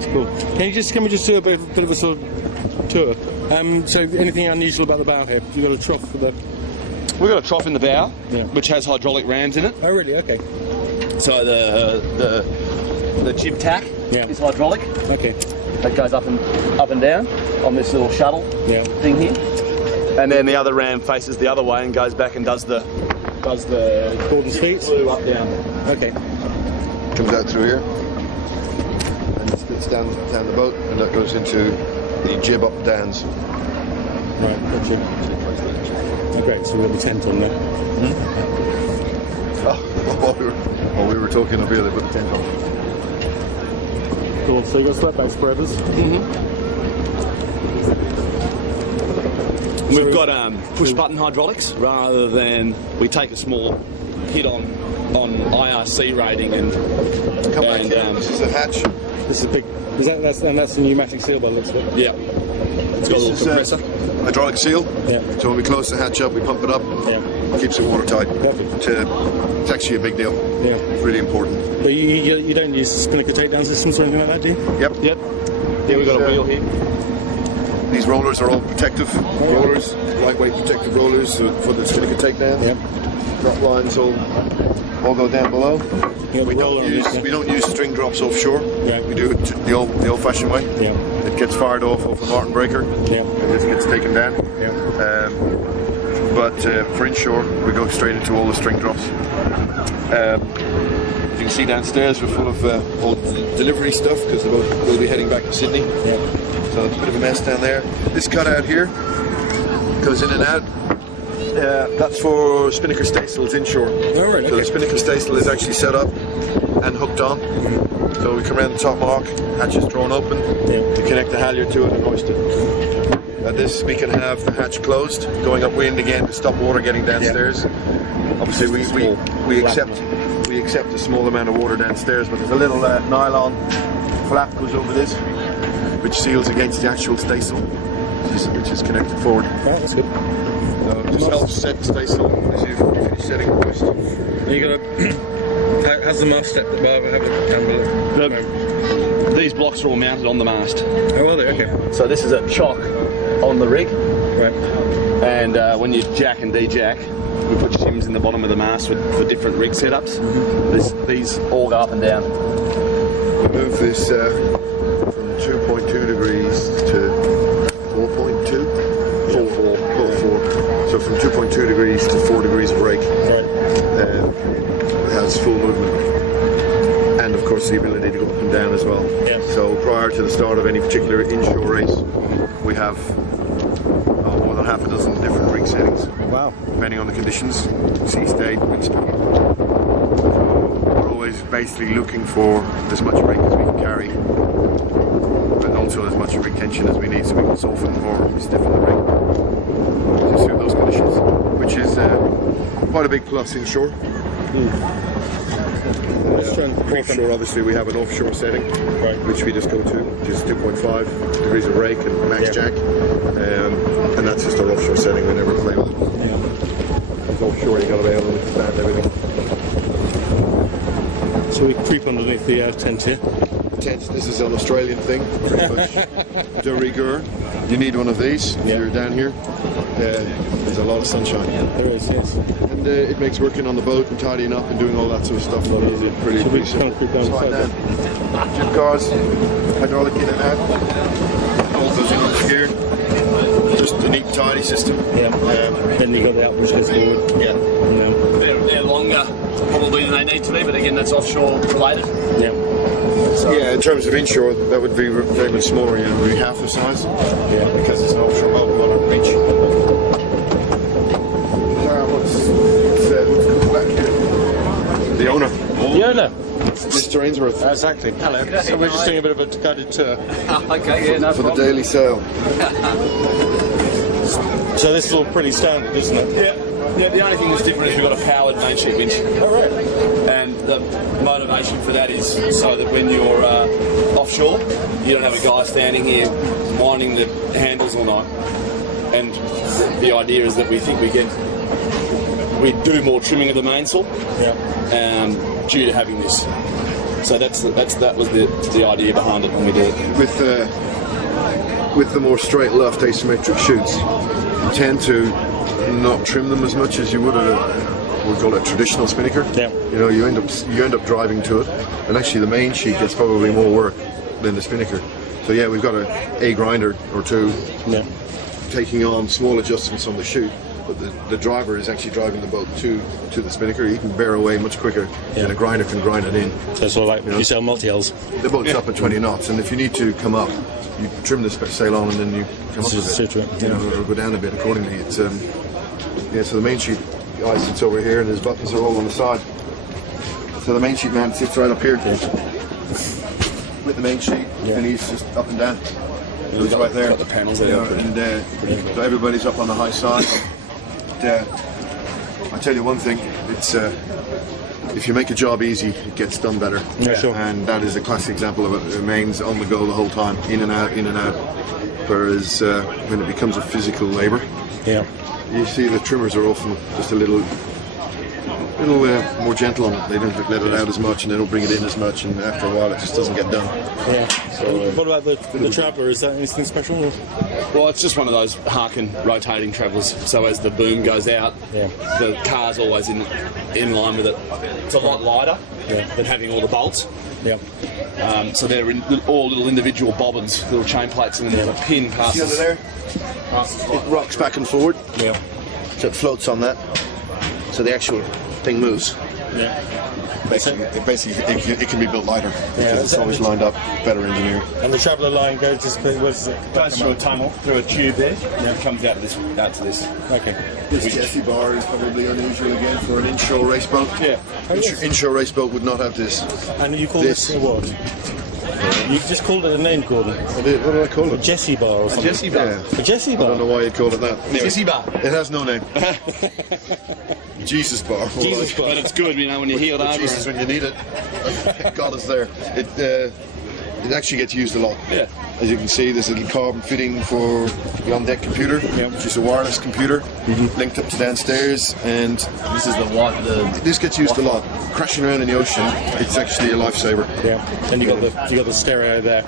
That's cool. Can we just do a bit of a sort of tour? So anything unusual about the bow here? You've got a trough for the... We've got a trough in the bow, which has hydraulic rams in it. Oh, really? Okay. So the jib tack is hydraulic. Okay. That goes up and down on this little shuttle thing here. And then the other ram faces the other way and goes back and does the Gordon's feet. Blue up down. Okay. Comes out through here and splits down the boat, and that goes into the jib up downs. Right, gotcha. Oh, great, so we've got the tent on there. While we were talking up here, they put the tent on. Cool, so you've got slap-back spreaders. We've got push-button hydraulics rather than we take a small hit on IRC rating and come back here. This is a hatch. This is big. That's a pneumatic seal by the looks of it. Yeah. It's got a little compressor. Hydraulic seal. Yeah. So when we close the hatch up, we pump it up. Yeah. Keeps it watertight. Perfect. It's actually a big deal. Yeah. It's really important. But you don't use spinnaker takedown systems or anything like that, do you? Yep. Yeah, we've got a wheel here. These rollers are all protective rollers, lightweight protective rollers for the spinnaker takedown. Yep. Drop lines all go down below. We don't use string drops offshore. Yeah. We do it the old-fashioned way. Yeah. It gets fired off a Martin breaker. Yeah. And just gets taken down. Yeah. But for inshore, we go straight into all the string drops. As you can see downstairs, we're full of all delivery stuff because the boat will be heading back to Sydney. Yeah. So it's a bit of a mess down there. This cutout here goes in and out. That's for spinnaker staysails inshore. Oh, right, okay. So the spinnaker staysail is actually set up and hooked on. So we come around the top mark, hatch is drawn open, you connect the halyard to it and hoist it. At this we can have the hatch closed, going upwind again to stop water getting downstairs. Obviously we accept a small amount of water downstairs, but there's a little nylon flap goes over this, which seals against the actual staysail, which is connected forward. Oh, that's good. So it just helps set the staysail as you finish setting the hoist. You got a... How's the mast set? These blocks are all mounted on the mast. Oh, are they? Okay. So this is a chock on the rig. Right. And when you jack and de-jack, we put shims in the bottom of the mast for different rig setups. These all go up and down. We move this from 2.2 degrees to 4.2? 4. So from 2.2 degrees to 4 degrees of rake. Right. It has full movement. And of course the ability to go up and down as well. Yeah. So prior to the start of any particular inshore race, we have more than half a dozen different rig settings. Wow. Depending on the conditions, sea state, wind speed. So we're always basically looking for as much rig as we can carry, but also as much rig tension as we need so we can soften or stiffen the rig to suit those conditions, which is quite a big plus inshore. Offshore, obviously, we have an offshore setting, which we just go to, which is 2.5 degrees of rake and max jack, and that's just our offshore setting. We never play with it. Yeah. Offshore, you got to be able to understand everything. So we creep underneath the tent here. Tent. This is an Australian thing, pretty much. De rigueur. You need one of these if you're down here. There's a lot of sunshine. There is, yes. And it makes working on the boat and tidying up and doing all that sort of stuff pretty simple. Slide down. Jib cars, hydraulic in and out. All goes in under here. Just a neat, tidy system. Yeah. Then you got the outpush goes forward. Yeah. They're longer probably than they need to be, but again that's offshore related. Yeah. So, yeah, in terms of inshore, that would be very much smaller, maybe half the size. Yeah. Because it's an offshore boat, not on the beach. What's back here? The owner. The owner. Mr. Ainsworth. Exactly. Hello. So we're just doing a bit of a guided tour. Okay, yeah, no For problem. the daily sale. So this is all pretty standard, isn't it? Yeah, the only thing that's different is we've got a powered mainsheet winch. Oh, right. And the motivation for that is so that when you're offshore, you don't have a guy standing here winding the handles all night. And the idea is that we think we do more trimming of the mainsail due to having this So that was the idea behind it when we did it. With the more straight left asymmetric shoots, you tend to not trim them as much as you would we'll call it traditional spinnaker. Yeah. You know, you end up driving to it, and actually the main sheet gets probably more work than the spinnaker. So yeah, we've got a grinder or two taking on small adjustments on the chute, but the driver is actually driving the boat to the spinnaker. He can bear away much quicker than a grinder can grind it in. So it's all like you sell multi-hulls. The boat's up at 20 knots, and if you need to come up, you trim the sail on and then you come up a bit. You know, it'll go down a bit accordingly. It's so the main sheet guy sits over here, and his buttons are all on the side. So the main sheet man sits right up here with the main sheet, and he's just up and down. So he's right there. Got the panels there. And so everybody's up on the high side. I tell you one thing: it's if you make a job easy, it gets done better. Yeah, sure. And that is a classic example of it. It remains on the go the whole time, in and out, in and out. Whereas when it becomes a physical labour, you see the trimmers are often just a little more gentle on it. They don't let it out as much, and they don't bring it in as much, and after a while it just doesn't get done. Yeah. So, what about the traveller? Is that anything special? Well, it's just one of those Harkin rotating travellers. So as the boom goes out, the car's always in line with it. It's a lot lighter than having all the bolts. Yeah. So they're all little individual bobbins, little chain plates, and then a pin passes. See under there? It rocks back and forward. Yeah. So it floats on that. So the actual thing moves. Yeah. Basically, it can be built lighter because it's always lined up, better engineered. And the traveller line goes just where's it? Goes through a tunnel, through a tube there, and it comes out to this. Okay. This Jesse bar is probably unusual again for an inshore race boat. Yeah. Inshore race boat would not have this. And you call this what? You just called it a name, Gordon. What did I call it? Jessie bar or something. Jesse bar. Yeah. A Jessie I bar. don't know why you called it that. Jesse bar. It has no name. Jesus bar. Jesus bar. But it's good, you know, when you're healed over. Jesus when you need it. God is there. It actually gets used a lot. Yeah. As you can see, there's a little carbon fitting for the on-deck computer, which is a wireless computer linked up to downstairs, and This is the this gets used a lot. Crashing around in the ocean, it's actually a lifesaver. Yeah. And you got the stereo there.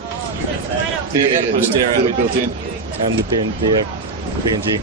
The stereo built in. And the B&G.